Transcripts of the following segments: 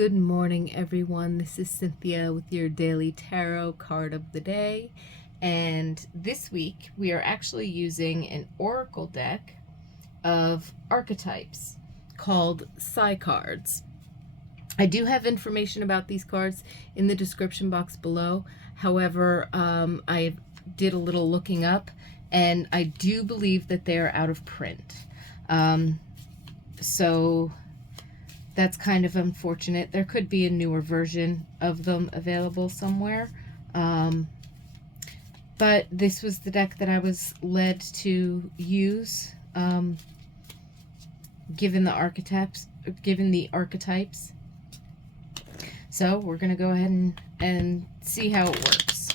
Good morning, everyone. This is Cynthia with your daily tarot card of the day. And this week we are actually using an oracle deck of archetypes called Psi cards. I do have information about these cards in the description box below. However, I did a little looking up and I do believe that they are out of print. So that's kind of unfortunate. There could be a newer version of them available somewhere. But this was the deck that I was led to use, given the archetypes. So we're going to go ahead and see how it works.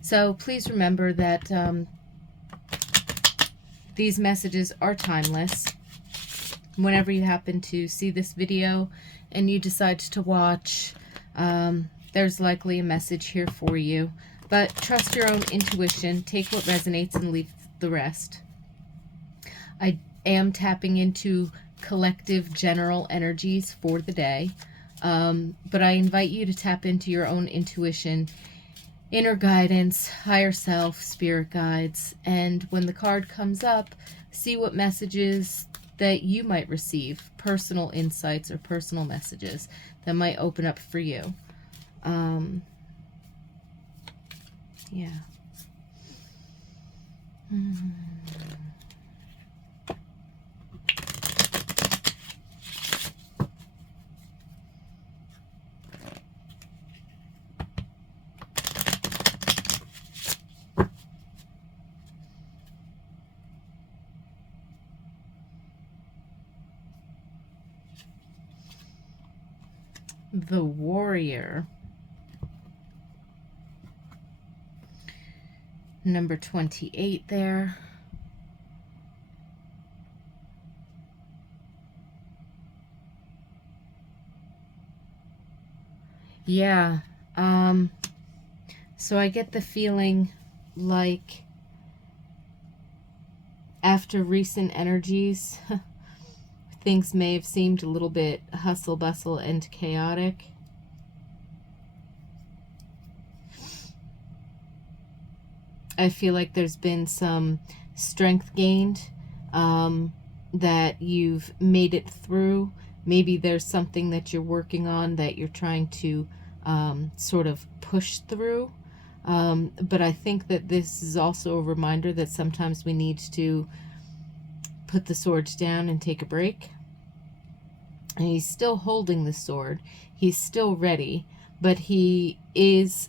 So please remember that these messages are timeless. Whenever you happen to see this video and you decide to watch, there's likely a message here for you. But trust your own intuition. Take what resonates and leave the rest. I am tapping into collective general energies for the day. But I invite you to tap into your own intuition, inner guidance, higher self, spirit guides, and when the card comes up, see what messages that you might receive, personal insights or personal messages that might open up for you. Yeah. The Warrior. Number 28 there. Yeah. So I get the feeling like after recent energies, things may have seemed a little bit hustle bustle and chaotic. I feel like there's been some strength gained, that you've made it through. Maybe there's something that you're working on that you're trying to sort of push through. But I think that this is also a reminder that sometimes we need to put the swords down and take a break. And he's still holding the sword. He's still ready, but he is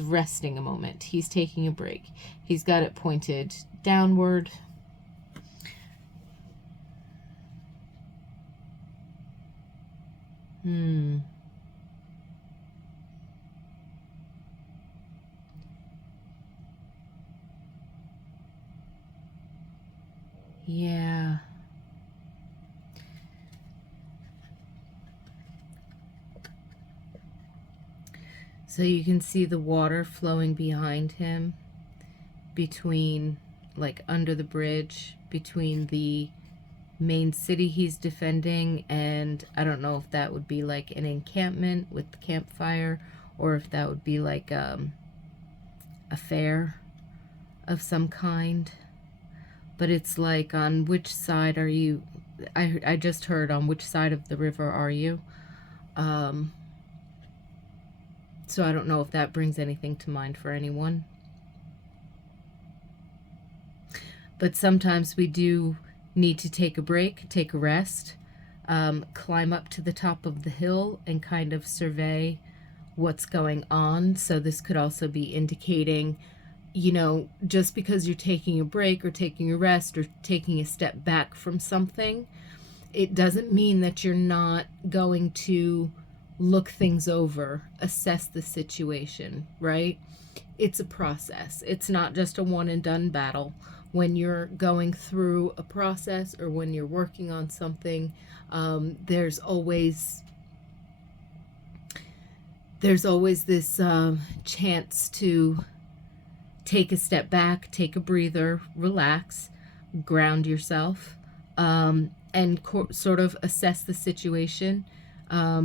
resting a moment. He's taking a break. He's got it pointed downward. Yeah. So you can see the water flowing behind him, between, like, under the bridge, between the main city he's defending, and I don't know if that would be like an encampment with the campfire, or if that would be like a fair of some kind. But it's like, on which side are you? I just heard, on which side of the river are you? So I don't know if that brings anything to mind for anyone. But sometimes we do need to take a break, take a rest, climb up to the top of the hill and kind of survey what's going on. So this could also be indicating, you know, just because you're taking a break or taking a rest or taking a step back from something, it doesn't mean that you're not going to look things over, assess the situation, right? It's a process. It's not just a one and done battle. When you're going through a process or when you're working on something, there's always this chance to take a step back, take a breather, relax, ground yourself, and sort of assess the situation, a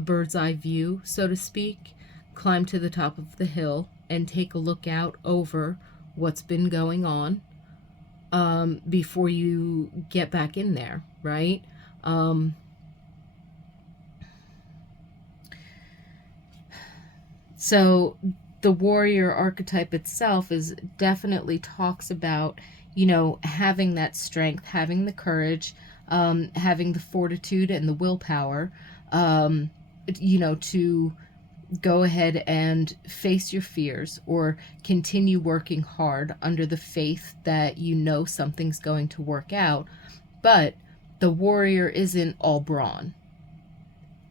bird's eye view, so to speak. Climb to the top of the hill and take a look out over what's been going on, before you get back in there, right? So the warrior archetype itself is definitely talks about, having that strength, having the courage, having the fortitude and the willpower, to go ahead and face your fears or continue working hard under the faith that something's going to work out. But the warrior isn't all brawn.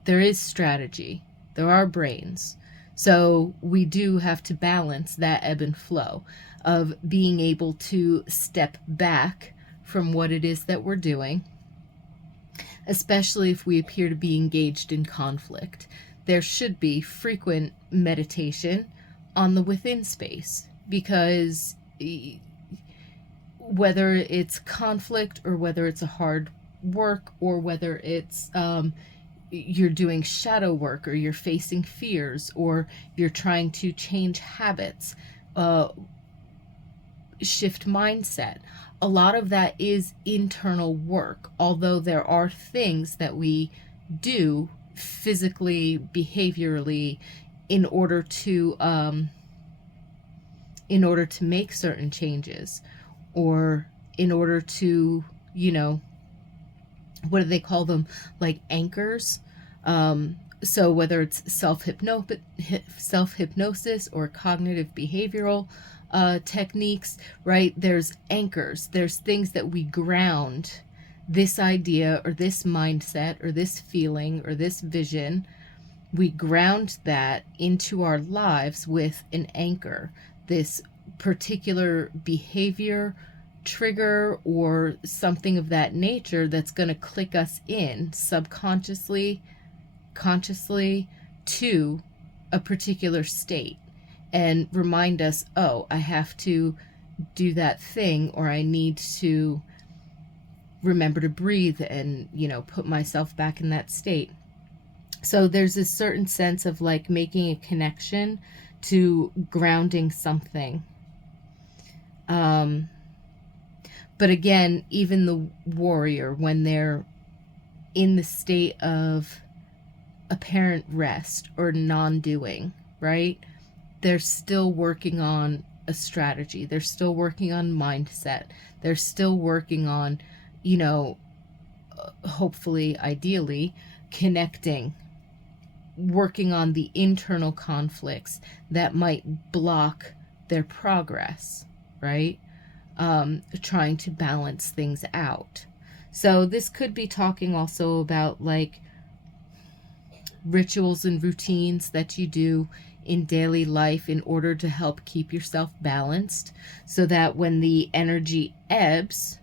There is strategy. There are brains. So we do have to balance that ebb and flow of being able to step back from what it is that we're doing, especially if we appear to be engaged in conflict. There should be frequent meditation on the within space, because whether it's conflict or whether it's a hard work or whether it's you're doing shadow work or you're facing fears or you're trying to change habits, shift mindset, a lot of that is internal work, although there are things that we do physically, behaviorally, in order to make certain changes, or in order to, what do they call them, like anchors. So whether it's self-hypnosis or cognitive behavioral techniques, right? There's anchors. There's things that we ground this idea or this mindset or this feeling or this vision. We ground that into our lives with an anchor, this particular behavior, trigger, or something of that nature that's going to click us in subconsciously, consciously, to a particular state and remind us, oh, I have to do that thing, or I need to remember to breathe and, put myself back in that state. So there's a certain sense of like making a connection to grounding something. But again, even the warrior, when they're in the state of apparent rest or non-doing, right? They're still working on a strategy. They're still working on mindset. They're still working on, hopefully, ideally, connecting, working on the internal conflicts that might block their progress, right? Trying to balance things out. So this could be talking also about like rituals and routines that you do in daily life in order to help keep yourself balanced, so that when the energy ebbs,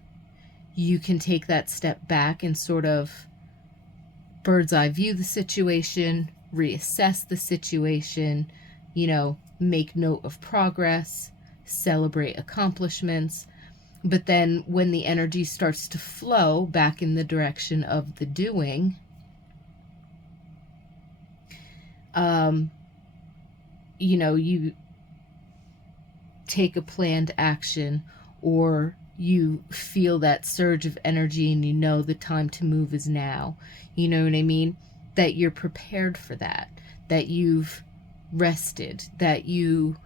you can take that step back and sort of bird's eye view the situation, reassess the situation, make note of progress, celebrate accomplishments. But then when the energy starts to flow back in the direction of the doing, you take a planned action, or you feel that surge of energy and the time to move is now. You know what I mean? That you're prepared for that, that you've rested, that you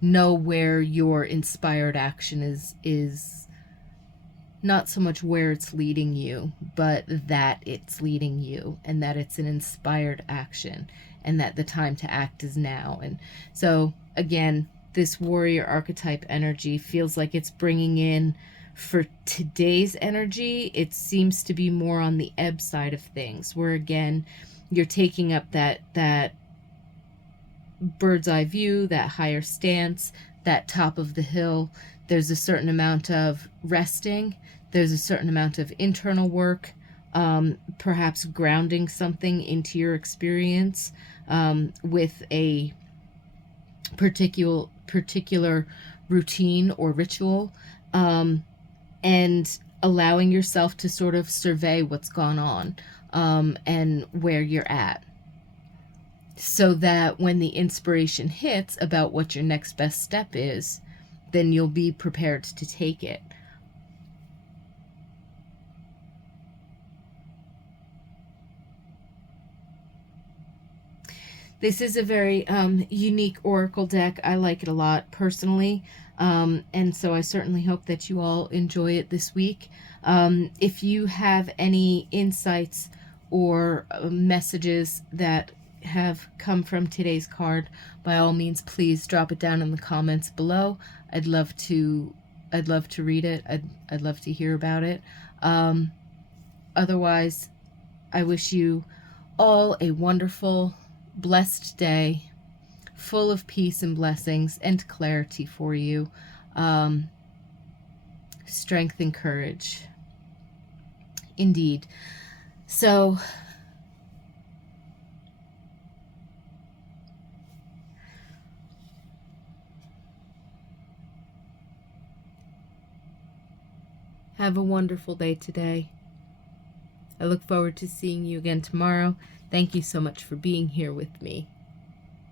know where your inspired action is not so much where it's leading you, but that it's leading you, and that it's an inspired action, and that the time to act is now. And so again, this warrior archetype energy feels like it's bringing in, for today's energy, it seems to be more on the ebb side of things, where again, you're taking up that bird's eye view, that higher stance, that top of the hill. There's a certain amount of resting. There's a certain amount of internal work, perhaps grounding something into your experience, with a particular routine or ritual, and allowing yourself to sort of survey what's gone on, and where you're at, so that when the inspiration hits about what your next best step is, then you'll be prepared to take it. This is a very unique oracle deck. I like it a lot personally, and so I certainly hope that you all enjoy it this week. If you have any insights or messages that have come from today's card, by all means, please drop it down in the comments below. I'd love to read it. I'd love to hear about it. Otherwise, I wish you all a wonderful, blessed day, full of peace and blessings and clarity for you, strength and courage. Indeed. So, have a wonderful day today. I look forward to seeing you again tomorrow. Thank you so much for being here with me.